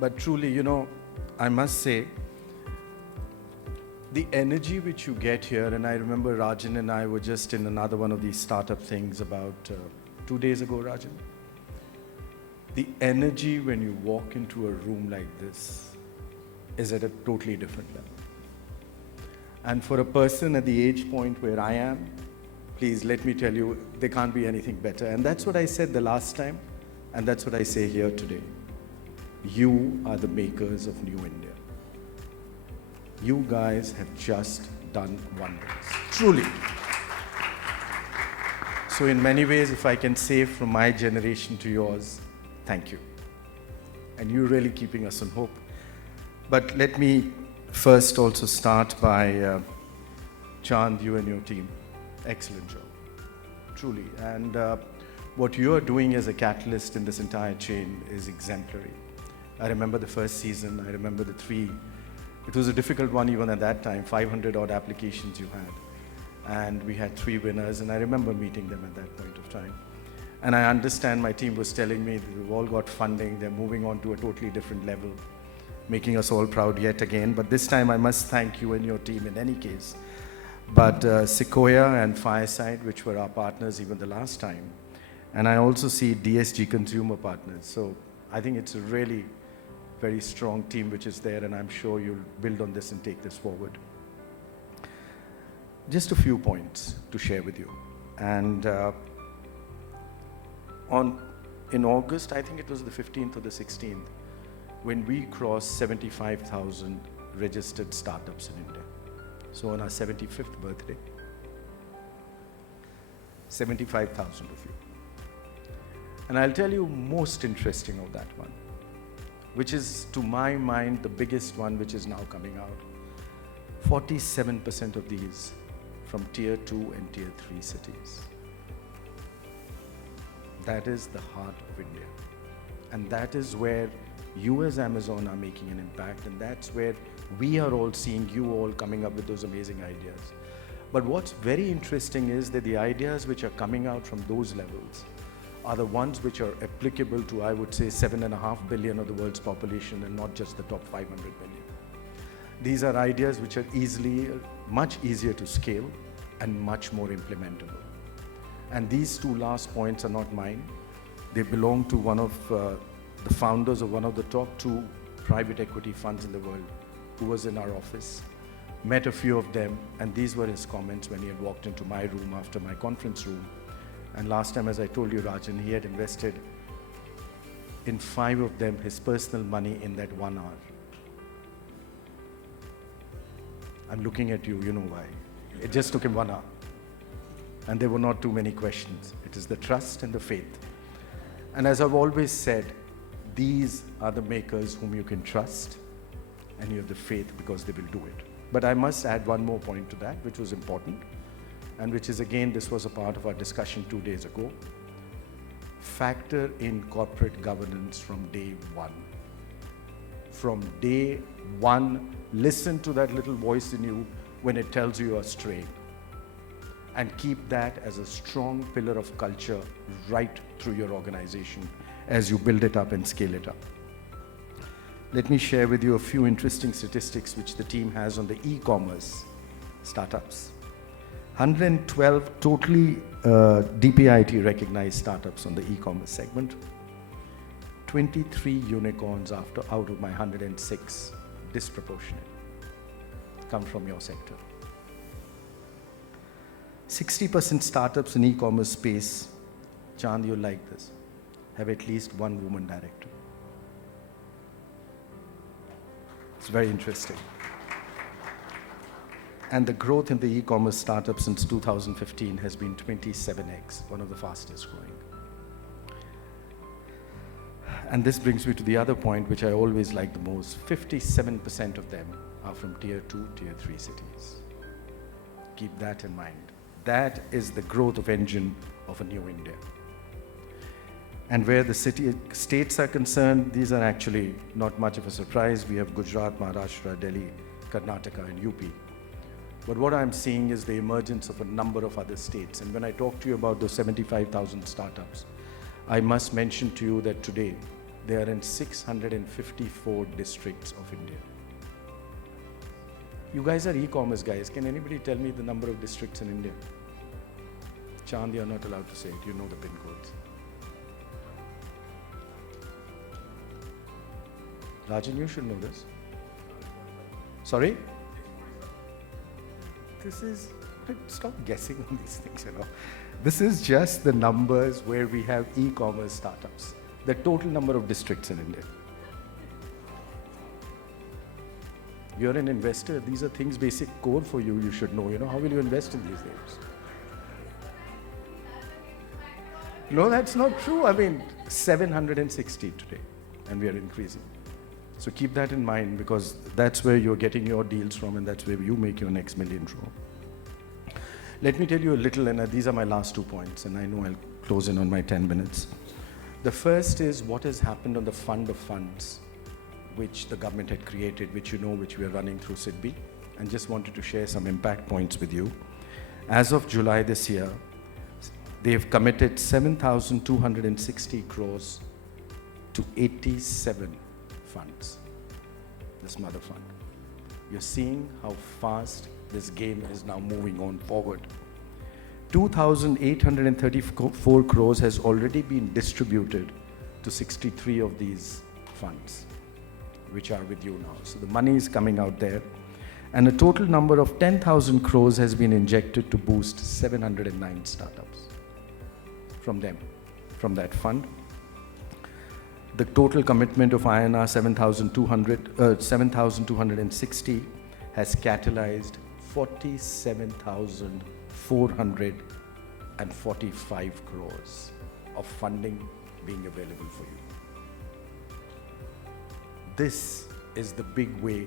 But truly, I must say, the energy which you get here, and I remember Rajan and I were just in another one of these startup things about 2 days ago, Rajan. The energy when you walk into a room like this is at a totally different level. And for a person at the age point where I am, please let me tell you, there can't be anything better. And that's what I said the last time, and that's what I say here today. You are the makers of New India. You guys have just done wonders, truly. So in many ways, if I can say from my generation to yours, thank you. And you're really keeping us on hope. But let me first also start by Chand, you and your team. Excellent job, truly. And what you are doing as a catalyst in this entire chain is exemplary. I remember the first season, I remember the 3. It was a difficult one even at that time, 500 odd applications you had. And we had 3 winners, and I remember meeting them at that point of time. And I understand my team was telling me that we've all got funding, they're moving on to a totally different level, making us all proud yet again. But this time I must thank you and your team in any case. But Sequoia and Fireside, which were our partners even the last time. And I also see DSG Consumer Partners. So I think it's a really very strong team which is there, and I'm sure you'll build on this and take this forward. Just a few points to share with you. And in August, I think it was the 15th or the 16th, when we crossed 75,000 registered startups in India. So on our 75th birthday, 75,000 of you. And I'll tell you most interesting of that one, which is to my mind the biggest one which is now coming out. 47% of these from tier 2 and tier 3 cities. That is the heart of India. And that is where you as Amazon are making an impact, and that's where we are all seeing you all coming up with those amazing ideas. But what's very interesting is that the ideas which are coming out from those levels are the ones which are applicable to, I would say, 7.5 billion of the world's population, and not just the top 500 million. These are ideas which are much easier to scale and much more implementable. And these 2 last points are not mine. They belong to one of the founders of one of the top 2 private equity funds in the world, who was in our office. Met a few of them, and these were his comments when he had walked into my room after my conference room. And last time, as I told you, Rajan, he had invested in 5 of them his personal money in that 1 hour. I'm looking at you, you know why. It just took him 1 hour. And there were not too many questions. It is the trust and the faith. And as I've always said, these are the makers whom you can trust, and you have the faith because they will do it. But I must add one more point to that, which was important, and which is, again, this was a part of our discussion 2 days ago. Factor in corporate governance from day 1. From day 1, listen to that little voice in you when it tells you you're straying. And keep that as a strong pillar of culture right through your organization as you build it up and scale it up. Let me share with you a few interesting statistics which the team has on the e-commerce startups. 112 totally DPIIT recognized startups on the e-commerce segment. 23 unicorns out of my 106, disproportionate, come from your sector. 60% startups in e-commerce space, Chand, you'll like this, have at least 1 woman director. It's very interesting. And the growth in the e-commerce startup since 2015 has been 27x, one of the fastest growing. And this brings me to the other point, which I always like the most. 57% of them are from tier 2, tier 3 cities. Keep that in mind. That is the growth of engine of a new India. And where the states are concerned, these are actually not much of a surprise. We have Gujarat, Maharashtra, Delhi, Karnataka, and UP. But what I'm seeing is the emergence of a number of other states. And when I talk to you about those 75,000 startups, I must mention to you that today, They are in 654 districts of India. You guys are e-commerce guys. Can anybody tell me the number of districts in India? Chand, you're not allowed to say it. You know the pin codes. Rajan, you should know this. Sorry? This is, stop guessing on these things, you know. This is just the numbers where we have e-commerce startups. The total number of districts in India. You're an investor. These are things basic core for you. You should know, you know. How will you invest in these things? No, that's not true. I mean, 760 today, and we are increasing. So keep that in mind, because that's where you're getting your deals from, and that's where you make your next million from. Let me tell you a little, and these are my last 2 points, and I know I'll close in on my 10 minutes. The first is what has happened on the fund of funds, which the government had created, which you know, which we are running through SIDBI, and just wanted to share some impact points with you. As of July this year, they've committed 7,260 crores to 87 funds, this mother fund. You're seeing how fast this game is now moving on forward. 2,834 crores has already been distributed to 63 of these funds, which are with you now. So the money is coming out there. And a total number of 10,000 crores has been injected to boost 709 startups from them, from that fund. The total commitment of INR 7,260 has catalyzed 47,445 crores of funding being available for you. This is the big way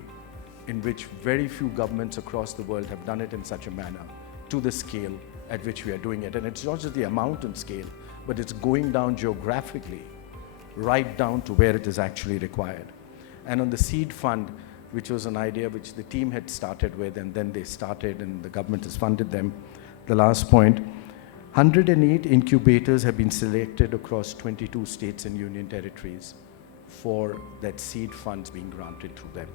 in which very few governments across the world have done it in such a manner, to the scale at which we are doing it. And it's not just the amount and scale, but it's going down geographically, right down to where it is actually required. And on the seed fund, which was an idea which the team had started with, and then they started and the government has funded them. The last point, 108 incubators have been selected across 22 states and union territories for that seed funds being granted through them.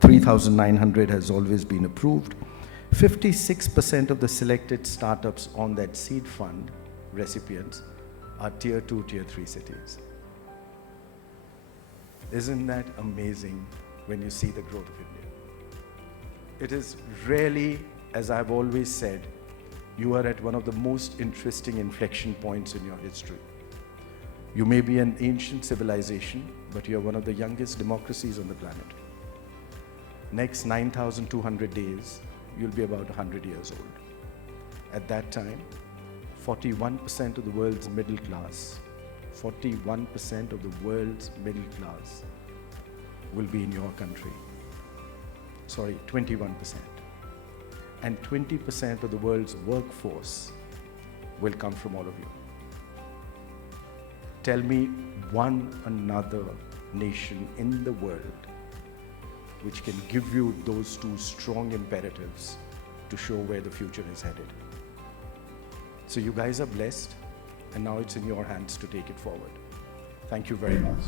3,900 has always been approved. 56% of the selected startups on that seed fund recipients are tier 2, tier 3 cities. Isn't that amazing when you see the growth of India? It is really, as I've always said, you are at one of the most interesting inflection points in your history. You may be an ancient civilization, but you're one of the youngest democracies on the planet. Next 9,200 days, you'll be about 100 years old. At that time, 41% of the world's middle class, 41% of the world's middle class will be in your country. Sorry, 21%. And 20% of the world's workforce will come from all of you. Tell me one another nation in the world which can give you those two strong imperatives to show where the future is headed. So you guys are blessed, and now it's in your hands to take it forward. Thank you very much.